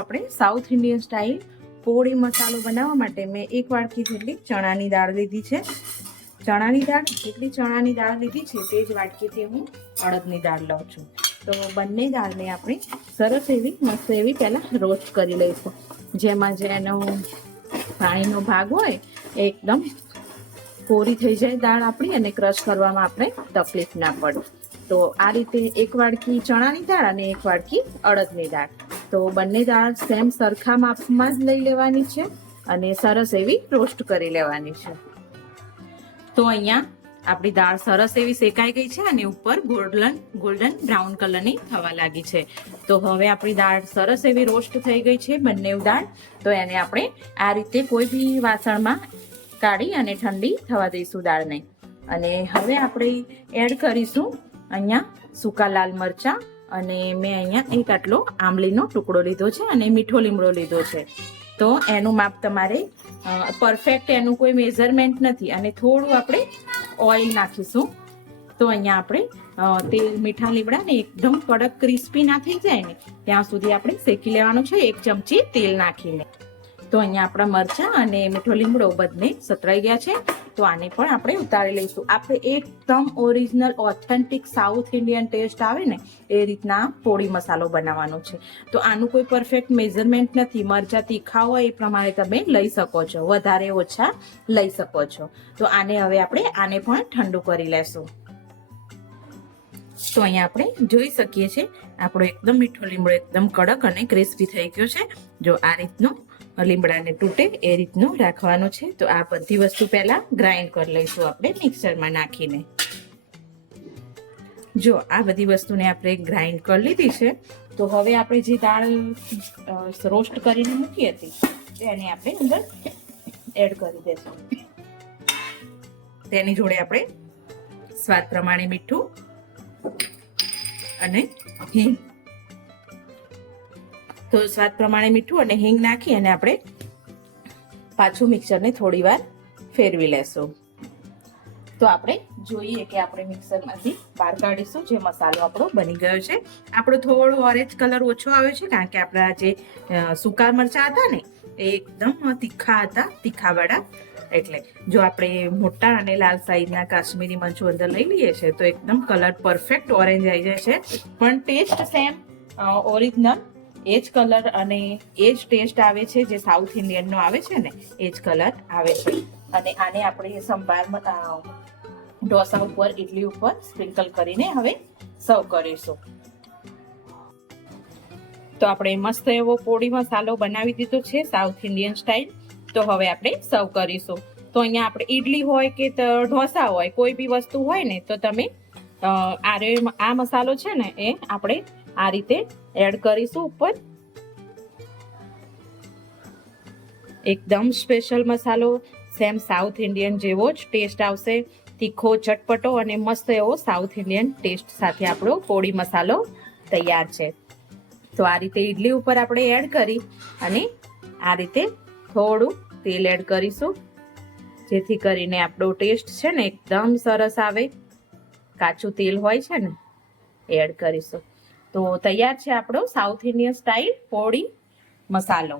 આપણે south Indian style પોળી મસાલો બનાવવા માટે મેં 1 વાટકી જેટલી ચણાની દાળ લીધી છે. ચણાની દાળ જેટલી ચણાની દાળ લીધી છે તે જ વાટકીથી હું અડદની દાળ લઉં છું. તો બંને દાળને આપણે સરસ એવી મસ્ત એવી પહેલાં રોસ્ટ કરી લઈશું. જેમાં જે એનો પાણીનો ભાગ હોય એ એકદમ કોરી થઈ જાય દાળ આપણી અને ક્રશ કરવામાં આપણે તકલીફ ના પડે. તો આ રીતે 1 વાટકી ચણાની દાળ અને 1 વાટકી અડદની દાળ, તો બંને દાળ સેમ સરખા માપમાં જ લઈ લેવાની છે અને સરસ એવી રોસ્ટ કરી લેવાની છે. તો અહીંયા આપણી દાળ સરસ એવી શેકાઈ ગઈ છે અને ઉપર ગોલ્ડન બ્રાઉન કલરની થવા લાગી છે. તો હવે આપણી દાળ સરસ એવી રોસ્ટ થઈ ગઈ છે બંને દાળ. તો એને આપણે આ રીતે કોઈ બી વાસણમાં કાઢી અને ઠંડી થવા દઈશું દાળને. અને હવે આપણે એડ કરીશું અહીંયા સૂકા લાલ મરચાં, અને મેં અહીંયા 1 આટલો આંબલીનો ટુકડો લીધો છે અને મીઠો લીમડો લીધો છે. તો એનું માપ તમારે પરફેક્ટ એનું કોઈ મેઝરમેન્ટ નથી. અને થોડું આપણે ઓઇલ નાખીશું. તો અહીંયા આપણે તેલ મીઠા લીમડાને એકદમ કડક ક્રિસ્પી ના થઈ જાય ને ત્યાં સુધી આપણે શેકી લેવાનું છે 1 ચમચી તેલ નાખીને. તો અહીંયા આપણા મરચાં અને મીઠો લીમડો બંને સતરાઈ ગયા છે. તો આને પણ આપણે ઉતારી લઈશું. આપણે એકદમ original authentic south Indian test આવે ને એ રીતના પોળી મસાલો બનાવવાનો છે. તો આનું કોઈ પરફેક્ટ મેઝરમેન્ટ નથી. મરચાં તીખા હોય એ પ્રમાણે તમે લઈ શકો છો, વધારે ઓછા લઈ શકો છો. તો આને હવે આપણે આને પણ ઠંડુ કરી લેશું. તો અહીંયા આપણે જોઈ શકીએ છીએ આપણો એકદમ મીઠો લીમડો એકદમ કડક અને ક્રિસ્પી થઈ ગયો છે. જો આ રીતનું લીમડાને તૂટે એ રીતનું રાખવાનું છે. તો આ બધી વસ્તુ પહેલા ગ્રાઇન્ડ કરી લઈશું આપણે મિક્સરમાં નાખીને. જો આ બધી વસ્તુને આપણે ગ્રાઇન્ડ કરી લીધી છે. તો હવે આપણે જે દાળ રોસ્ટ કરીને મૂકી હતી તેને આપણે અંદર એડ કરી દઈશું. તેની જોડે આપણે સ્વાદ પ્રમાણે મીઠું અને હિંગ, તો સ્વાદ પ્રમાણે મીઠું અને હિંગ નાખી અને આપણે પાછું મિક્સરને થોડી વાર ફેરવી લેશું. તો આપણે જોઈએ કે આપણે મિક્સરમાંથી બહાર કાઢીશું. જે મસાલો આપણો બની ગયો છે. આપણો થોડો ઓરેન્જ કલર ઓછો આવ્યો છે કારણ કે આપણા જે સૂકા મરચાં હતા ને એ એકદમ તીખા હતા, તીખાવાળા. એટલે જો આપણે મોટા અને લાલ સાઈઝના કાશ્મીરી મરચું અંદર લઈ લઈએ છીએ તો એકદમ કલર પરફેક્ટ ઓરેન્જ આવી જાય છે. પણ ટેસ્ટ સેમ ઓરિજિનલ એ જ કલર અને એ જ ટેસ્ટ આવે છે જે સાઉથ ઇન્ડિયનનો આવે છે ને એ જ કલર આવે છે. અને આને આપણે સંભાર ઢોસા ઉપર, ઇડલી ઉપર સ્પ્રિંકલ કરીને હવે સર્વ કરીશું. તો આપણે મસ્ત એવો પોળી મસાલો બનાવી દીધો છે સાઉથ ઇન્ડિયન સ્ટાઇલ. તો હવે આપણે સર્વ કરીશું. તો અહીંયા આપણે ઇડલી હોય કે ઢોસા હોય, કોઈ બી વસ્તુ હોય ને તો તમે આ મસાલો છે ને એ આપણે આ રીતે એડ કરીશું ઉપર. એકદમ સ્પેશિયલ મસાલો, સેમ સાઉથ ઇન્ડિયન જેવો જ ટેસ્ટ આવશે. તીખો, ચટપટો અને મસ્ત એવો સાઉથ ઇન્ડિયન ટેસ્ટ સાથે આપણો પોળી મસાલો તૈયાર છે. તો આ રીતે ઇડલી ઉપર આપણે એડ કરી અને આ રીતે થોડું તેલ એડ કરીશું જેથી કરીને આપણો ટેસ્ટ છે ને એકદમ સરસ આવે. કાચું તેલ હોય છે ને એડ કરીશું. તો તૈયાર છે આપણો સાઉથ ઇન્ડિયન સ્ટાઇલ પોળી મસાલો.